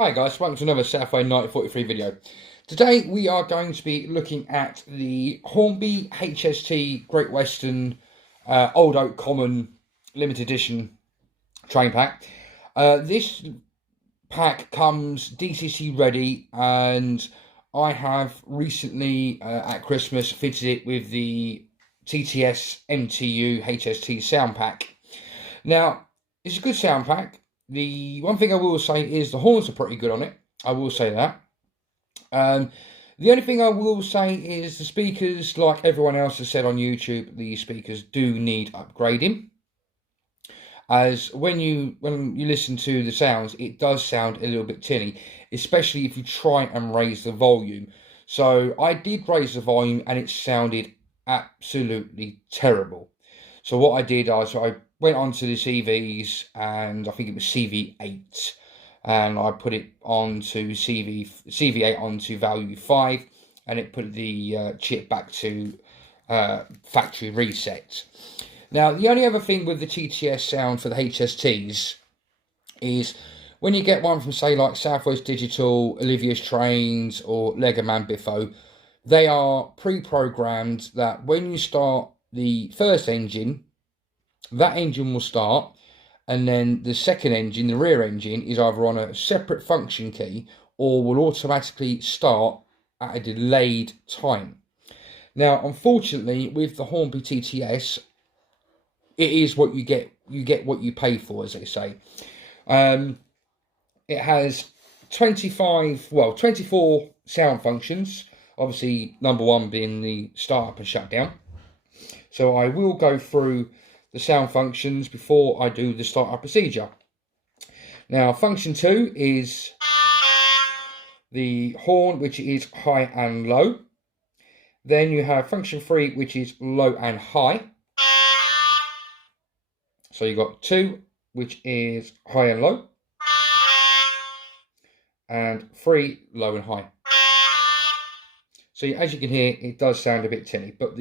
Hi guys, welcome to another Southway 1943 video. Today we are going to be looking at the Hornby HST Great Western Old Oak Common Limited Edition train pack. This pack comes DCC ready, and I have recently at Christmas fitted it with the TTS MTU HST sound pack. Now, it's a good sound pack. The one thing I will say is the horns are pretty good on it. I will say that. The only thing I will say is the speakers, like everyone else has said on YouTube, the speakers do need upgrading. As when you listen to the sounds, it does sound a little bit tinny, especially if you try and raise the volume. So I did raise the volume and it sounded absolutely terrible. So what I did was I went onto the CVs, and I think it was CV8, and I put it onto CV8 onto value 5, and it put the chip back to factory reset. Now, the only other thing with the TTS sound for the HSTs is when you get one from, say, like Southwest Digital, Olivia's Trains, or Legoman Biffo, they are pre-programmed that when you start the first engine, that engine will start, and then the second engine, the rear engine, is either on a separate function key or will automatically start at a delayed time. Now, unfortunately, with the Hornby TTS, it is what you get. You get what you pay for, as they say. It has 24 sound functions. Obviously, number one being the start up and shutdown. So I will go through the sound functions before I do the startup procedure. Now, function 2 is the horn, which is high and low. Then you have function 3, which is low and high. So you've got 2, which is high and low, and 3, low and high. So as you can hear, it does sound a bit tinny, but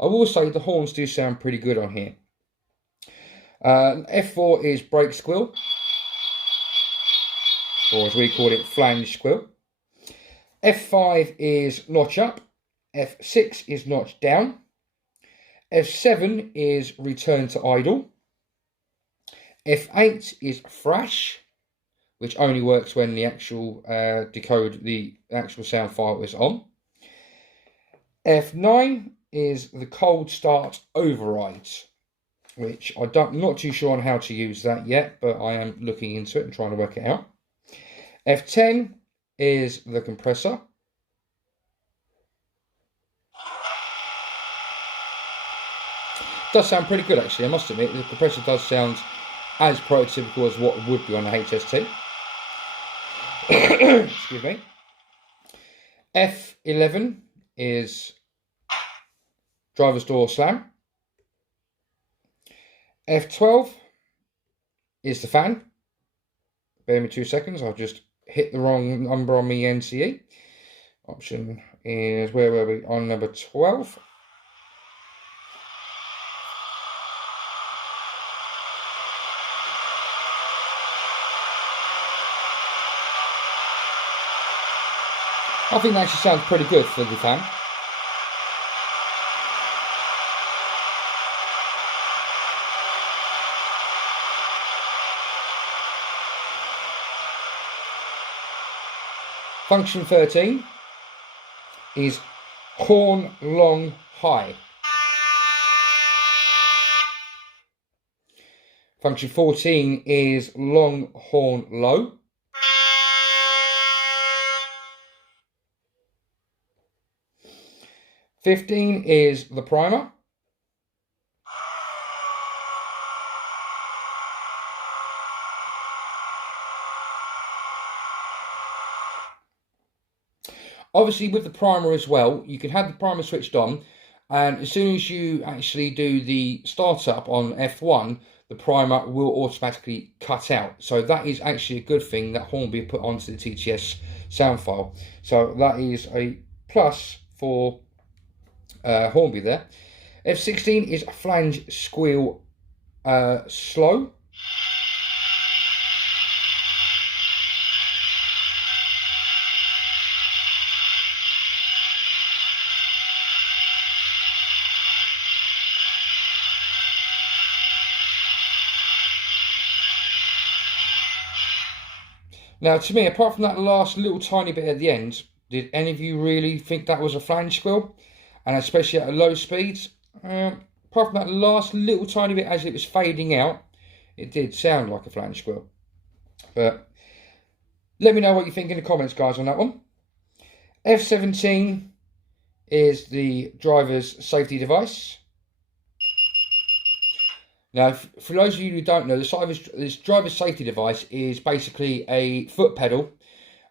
I will say the horns do sound pretty good on here. F4 is brake squill, or as we call it, flange squill. F5 is notch up. F6 is notch down. F7 is return to idle. F8 is thrash, which only works when the actual the actual sound file is on. F9 is the cold start overrides, which I'm not too sure on how to use that yet, but I am looking into it and trying to work it out. F10 is the compressor. Does sound pretty good, actually, I must admit. The compressor does sound as prototypical as what would be on a HST. Excuse me. F11 is driver's door slam. F12 is the fan. Bear me 2 seconds, I'll just hit the wrong number on my NCE. Option is, where were we? On number 12. I think that actually sounds pretty good for the fan. Function 13 is horn long high. Function 14 is long horn low. '15 is the primer. Obviously, with the primer as well, you can have the primer switched on, and as soon as you actually do the startup on F1, the primer will automatically cut out. So that is actually a good thing that Hornby put onto the TTS sound file. So that is a plus for Hornby there. F16 is flange squeal slow. Now, to me, apart from that last little tiny bit at the end, did any of you really think that was a flange squeal? And especially at a low speed? Apart from that last little tiny bit as it was fading out, it did sound like a flange squeal. But let me know what you think in the comments, guys, on that one. F17 is the driver's safety device. Now, for those of you who don't know, this driver's safety device is basically a foot pedal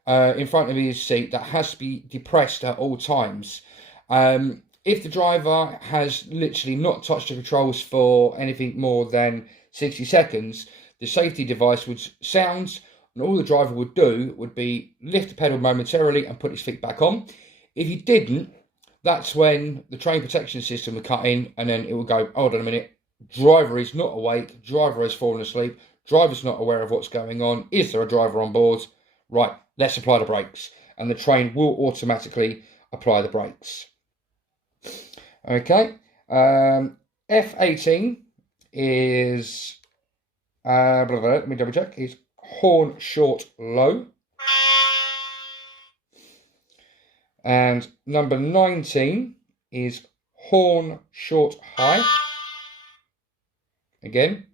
in front of his seat that has to be depressed at all times. If the driver has literally not touched the controls for anything more than 60 seconds, the safety device would sound, and all the driver would do would be lift the pedal momentarily and put his feet back on. If he didn't, that's when the train protection system would cut in, and then it would go, hold on a minute, driver is not awake, driver has fallen asleep, driver's not aware of what's going on, is there a driver on board? Right, let's apply the brakes. And the train will automatically apply the brakes. Okay, F18 is, let me double check, is horn short low. And number 19 is horn short high. Again.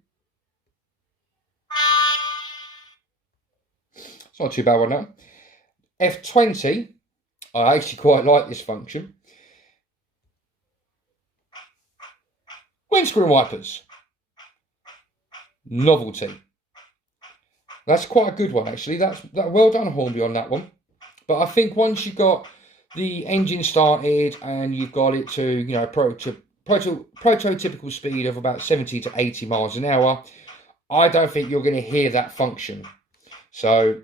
It's not too bad one now. F20, I actually quite like this function. Windscreen wipers. Novelty. That's quite a good one, actually. That's well done, Hornby, on that one. But I think once you've got the engine started and you've got it to, you know, prototypical speed of about 70 to 80 miles an hour, I don't think you're going to hear that function. So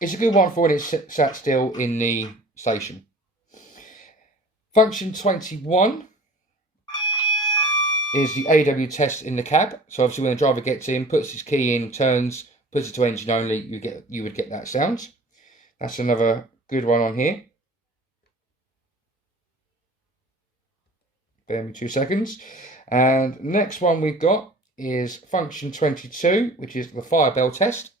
it's a good one for when it's sat still in the station. Function 21 is the AW test in the cab. So obviously when the driver gets in, puts his key in, turns, puts it to engine only, you would get that sound. That's another good one on here. Bear me 2 seconds. And next one we've got is function 22, which is the fire bell test.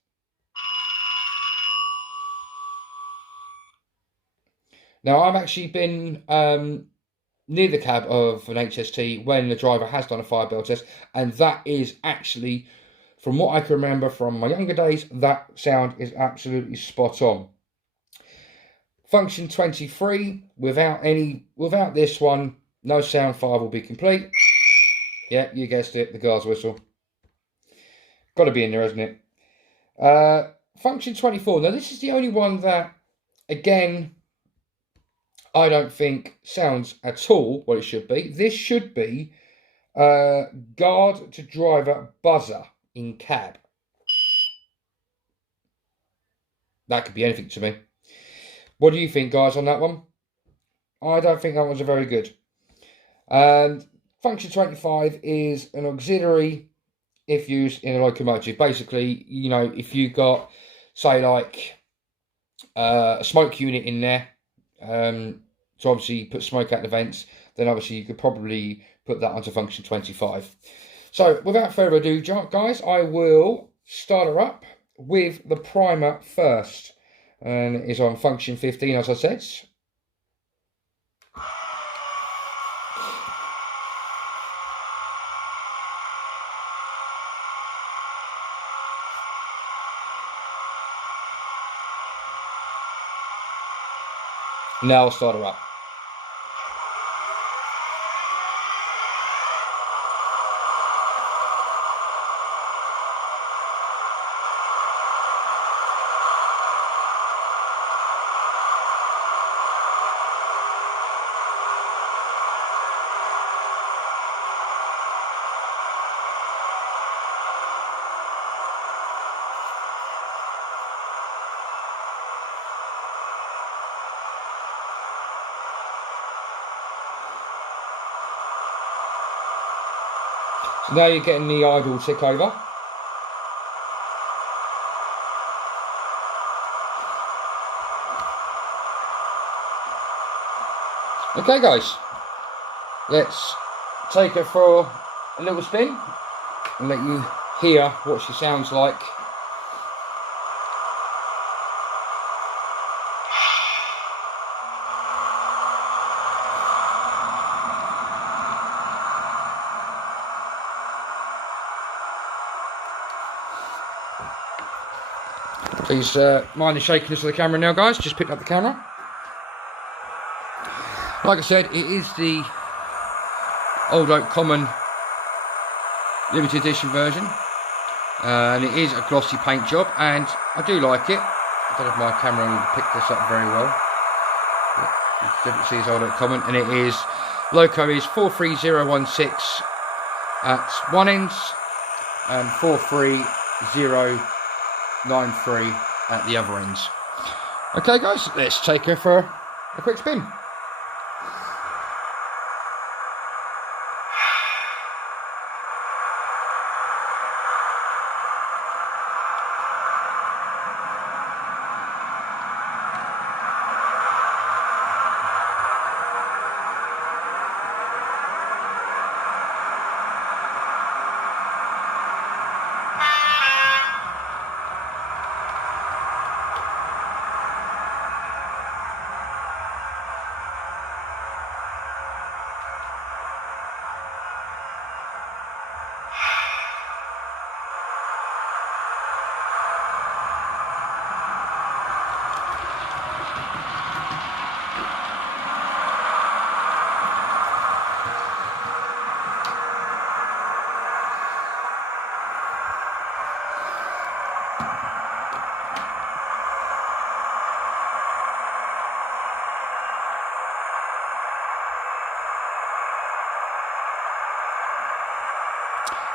Now, I've actually been near the cab of an HST when the driver has done a fire bell test, and that is actually, from what I can remember from my younger days, that sound is absolutely spot on. Function 23, without this one, no sound fire will be complete. Yeah, you guessed it, the guard's whistle. Got to be in there, isn't it? Function 24. Now, this is the only one that, again, I don't think sounds at all what it should be. This should be guard to driver buzzer in cab. That could be anything to me. What do you think, guys, on that one? I don't think that one's a very good. And function 25 is an auxiliary if used in a locomotive. Basically, you know, if you've got, say, like a smoke unit in there, to obviously put smoke out the vents, then obviously you could probably put that onto function 25. So without further ado, guys, I will start her up with the primer first. And it is on function 15, as I said. Now I'll start her up. So now you're getting the idle tick over. Okay, guys, let's take her for a little spin and let you hear what she sounds like. Please mind the shakiness of the camera now, guys. Just picked up the camera. Like I said, it is the Old Oak Common limited edition version, and it is a glossy paint job, and I do like it. I don't know if my camera will pick this up very well. You can definitely see it's Old Oak Common, and it is, loco is 43016 at one end and 43093 at the other ends. Okay guys, let's take her for a quick spin.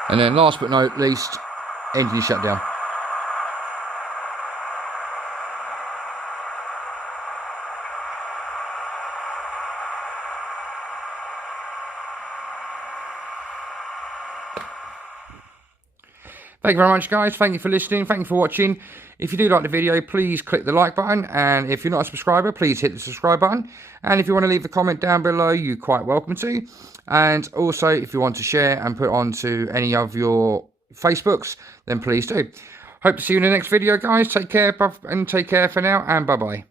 And then last but not least, engine shutdown. Thank you very much, guys. Thank you for listening. Thank you for watching. If you do like the video, please click the like button. And if you're not a subscriber, please hit the subscribe button. And if you want to leave a comment down below, you're quite welcome to. And also, if you want to share and put onto any of your Facebooks, then please do. Hope to see you in the next video, guys. Take care, and take care for now, and bye-bye.